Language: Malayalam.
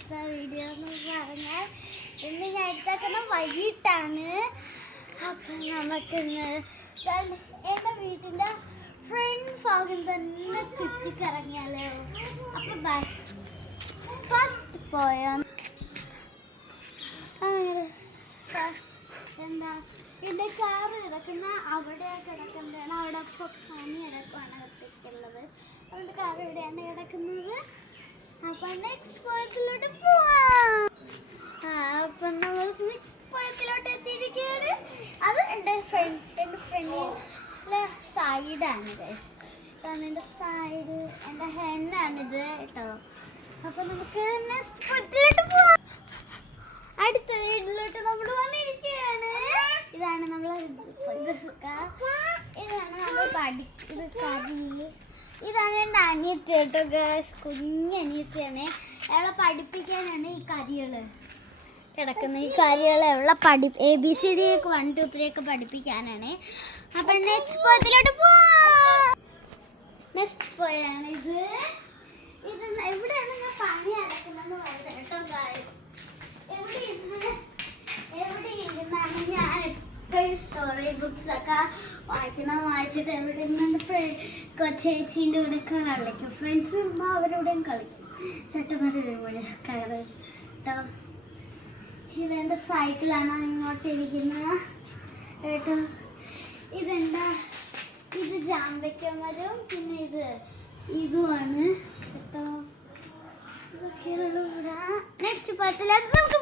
ഇന്നത്തെ വീഡിയോ എന്ന് പറഞ്ഞാൽ ഇന്ന് ഞാൻ എടുത്തേക്കുന്ന വൈകിട്ടാണ്. അപ്പം നമുക്കിന്ന് എൻ്റെ വീട്ടിൻ്റെ ഫ്രണ്ട് ഭാഗം തന്നെ ചുറ്റിക്കറങ്ങിയാലോ. അപ്പം ഫസ്റ്റ് പോയോ എന്താ എൻ്റെ കാറ് കിടക്കുന്ന അവിടെയാണ് കിടക്കുന്നതാണ്. അവിടെ ഇപ്പോൾ പനി കിടക്കുവാണ് അകത്തേക്കുള്ളത്. അതുകൊണ്ട് കാർ ഇവിടെയാണ് കിടക്കുന്നത്. അപ്പം നെക്സ്റ്റ് പോയത്തിലോട്ട് പോവാം. അപ്പം നമ്മൾ നെക്സ്റ്റ് പോയത്തിലോട്ട് എത്തിയിരിക്കുകയാണ്. അത് എൻ്റെ ഫ്രണ്ടിലെ സൈഡാണ് ഗൈസ്. കാരണം എൻ്റെ സൈഡ് എൻ്റെ ഹെന്നാണിത് കേട്ടോ. അപ്പം നമുക്ക് നെക്സ്റ്റ് പോയത്തിലോട്ട് പോവാം. അടുത്ത വീട്ടിലോട്ട് നമ്മൾ വന്നിരിക്കുകയാണ്. ഇതാണ് നമ്മൾ ഇതാണ് എൻ്റെ അനിയത്തി കേട്ടോ ഗേൾസ്. കുഞ്ഞനിയത്തിയാണ്. അവളെ പഠിപ്പിക്കാനാണ് ഈ കരികൾ കിടക്കുന്നത്. ഈ കരികൾ അവളെ ABCD 1 2 3 ഒക്കെ പഠിപ്പിക്കാനാണ്. അപ്പം നെക്സ്റ്റ് പോയത്തിലോട്ട് പോവാം. നെക്സ്റ്റ് പോയാണ് ഇത് എവിടെയാണ് ഞാൻ പണി അടക്കുന്നതെന്ന് പറഞ്ഞത് കേട്ടോ ഗേൾസ്. എവിടെ ഇരുന്നാണ് ഞാൻ എപ്പോഴും സ്റ്റോറി ബുക്സ് ഒക്കെ വായിച്ചിട്ട് എവിടെ ഇരുന്ന് ചേച്ചീൻ്റെ കൂടെ ഒക്കെ കളിക്കും. ഫ്രണ്ട്സ് വരുമ്പോൾ അവരോടെയും കളിക്കും. ചട്ടമാർ വരുമ്പോഴൊക്കെ കേട്ടോ. ഇതെൻ്റെ സൈക്കിളാണ് ഇങ്ങോട്ട് ഇരിക്കുന്നത് കേട്ടോ. ഇത് ജാമ്പയ്ക്ക മരം, പിന്നെ ഇതുമാണ് കേട്ടോ. ഇതൊക്കെയുള്ള ഇവിടെ നെക്സ്റ്റ് പത്തിലോട്ട് നമുക്ക്